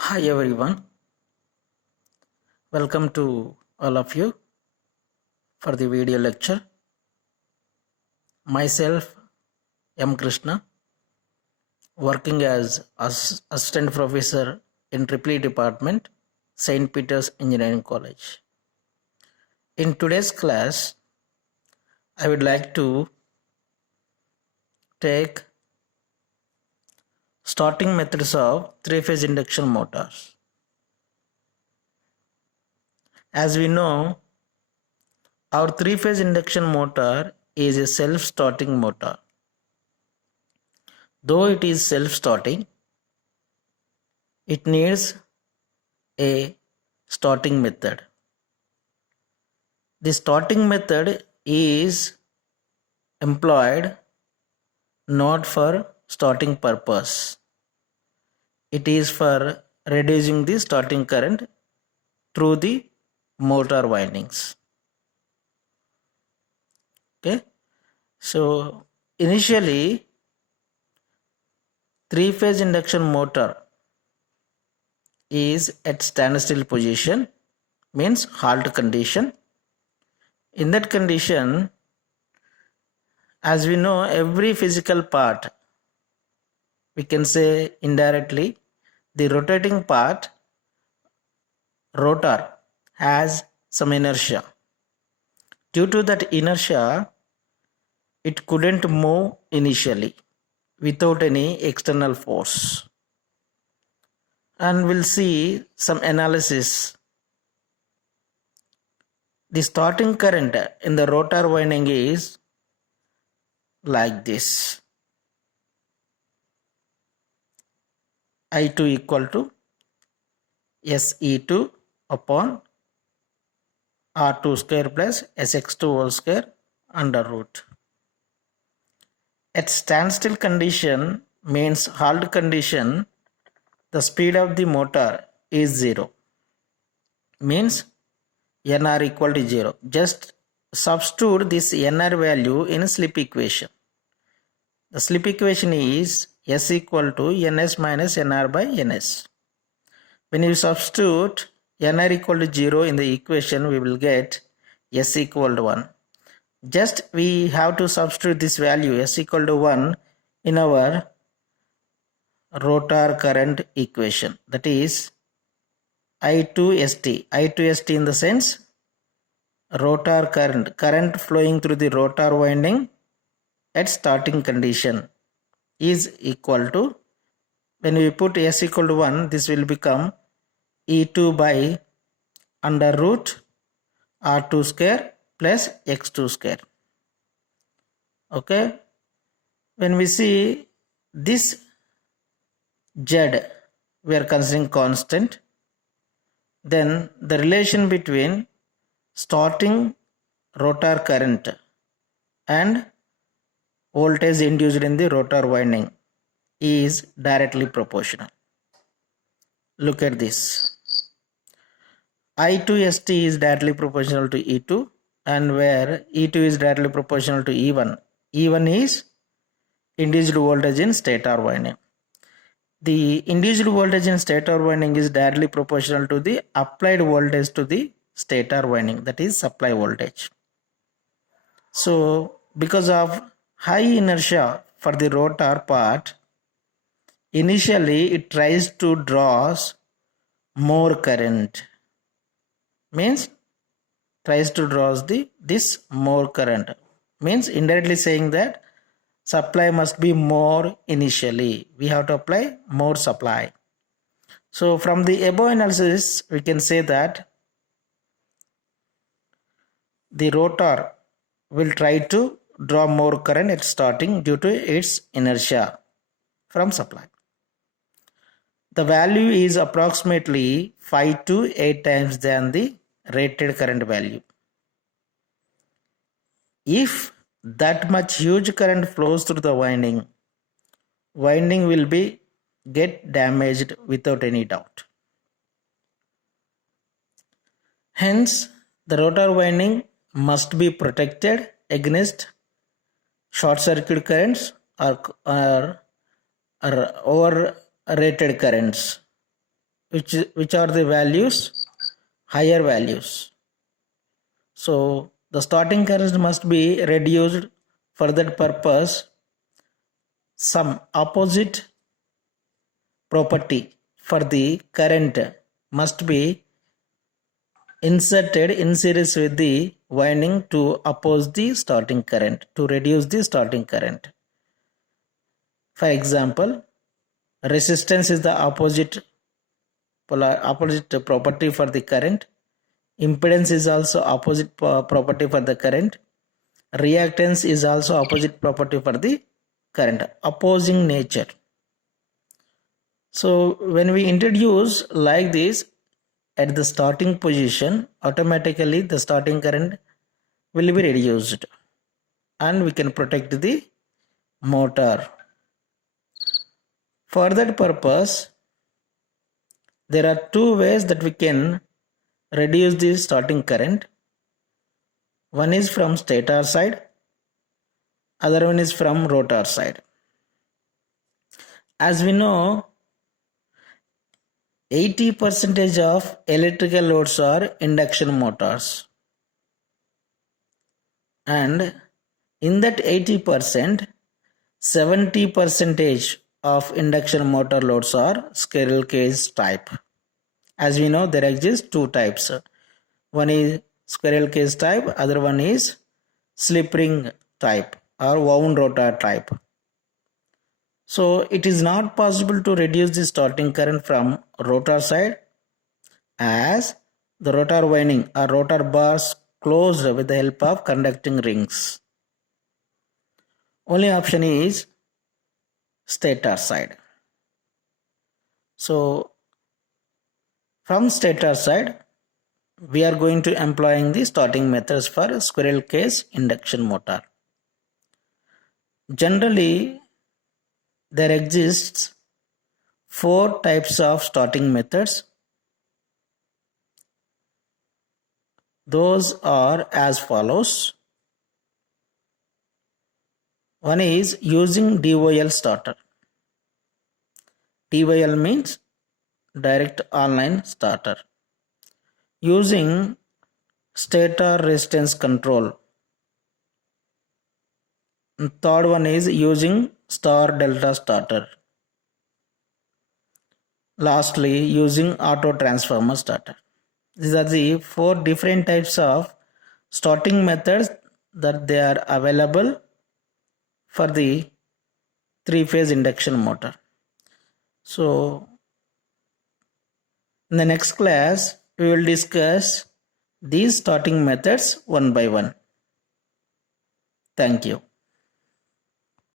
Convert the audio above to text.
Hi everyone, welcome to all of you for the video lecture. Myself, M. Krishna, working as Assistant Professor in EEE Department, St. Peter's Engineering College. In today's class, I would like to take starting methods of three-phase induction motors. As we know, our three-phase induction motor is a self-starting motor. Though it is self-starting, it needs a starting method. The starting method is employed not for starting purpose. It is for reducing the starting current through the motor windings. Okay, so initially three-phase induction motor is at standstill position, means halt condition. In that condition, as we know, every physical part, we can say indirectly, the rotating part, rotor, has some inertia. Due to that inertia, it couldn't move initially without any external force. And we'll see some analysis. The starting current in the rotor winding is like this. I2 equal to SE2 upon R2 square plus SX2 whole square under root. At standstill condition, means halt condition, the speed of the motor is 0. Means NR equal to 0. Just substitute this NR value in a slip equation. The slip equation is S equal to NS minus NR by NS. When you substitute NR equal to 0 in the equation, we will get S equal to 1. Just we have to substitute this value S equal to 1 in our rotor current equation. That is I2ST. I2ST in the sense rotor current flowing through the rotor winding at starting condition is equal to, when we put S equal to 1, this will become E2 by under root R2 square plus X2 square. Okay, when we see this Z, we are considering constant, then the relation between starting rotor current and voltage induced in the rotor winding is directly proportional. Look at this. I2ST is directly proportional to E2, and where E2 is directly proportional to E1. E1 is induced voltage in stator winding. The induced voltage in stator winding is directly proportional to the applied voltage to the stator winding, that is supply voltage. So because of high inertia for the rotor part, initially it tries to draw more current, means tries to draw this more current, means indirectly saying that supply must be more initially. We have to apply more supply. So from the above analysis, we can say that the rotor will try to draw more current at starting due to its inertia from supply. The value is approximately 5 to 8 times than the rated current value. If that much huge current flows through the winding will be get damaged without any doubt. Hence, the rotor winding must be protected against short circuit currents or overrated currents. which are the values? Higher values. So the starting current must be reduced. For that purpose, some opposite property for the current must be inserted in series with the winding to oppose the starting current, to reduce the starting current. For example, resistance is the opposite property for the current. Impedance is also opposite property for the current. Reactance is also opposite property for the current, opposing nature. So when we introduce like this at the starting position, automatically the starting current will be reduced and we can protect the motor. For that purpose, there are two ways that we can reduce the starting current. One is from stator side, other one is from rotor side. As we know, 80% of electrical loads are induction motors, and in that 80%, 70% of induction motor loads are squirrel cage type. As we know, there exist two types. One is squirrel cage type, other one is slip ring type or wound rotor type. So it is not possible to reduce the starting current from rotor side, as the rotor winding or rotor bars closed with the help of conducting rings. Only option is stator side. So from stator side, we are going to employing the starting methods for squirrel cage induction motor. Generally, there exists 4 types of starting methods. Those are as follows. One is using DOL starter. DOL means direct online starter. Using stator resistance control. And third one is using star delta starter. Lastly, using auto transformer starter. These are the 4 different types of starting methods that they are available for the 3-phase induction motor. So in the next class, we will discuss these starting methods one by one. Thank you.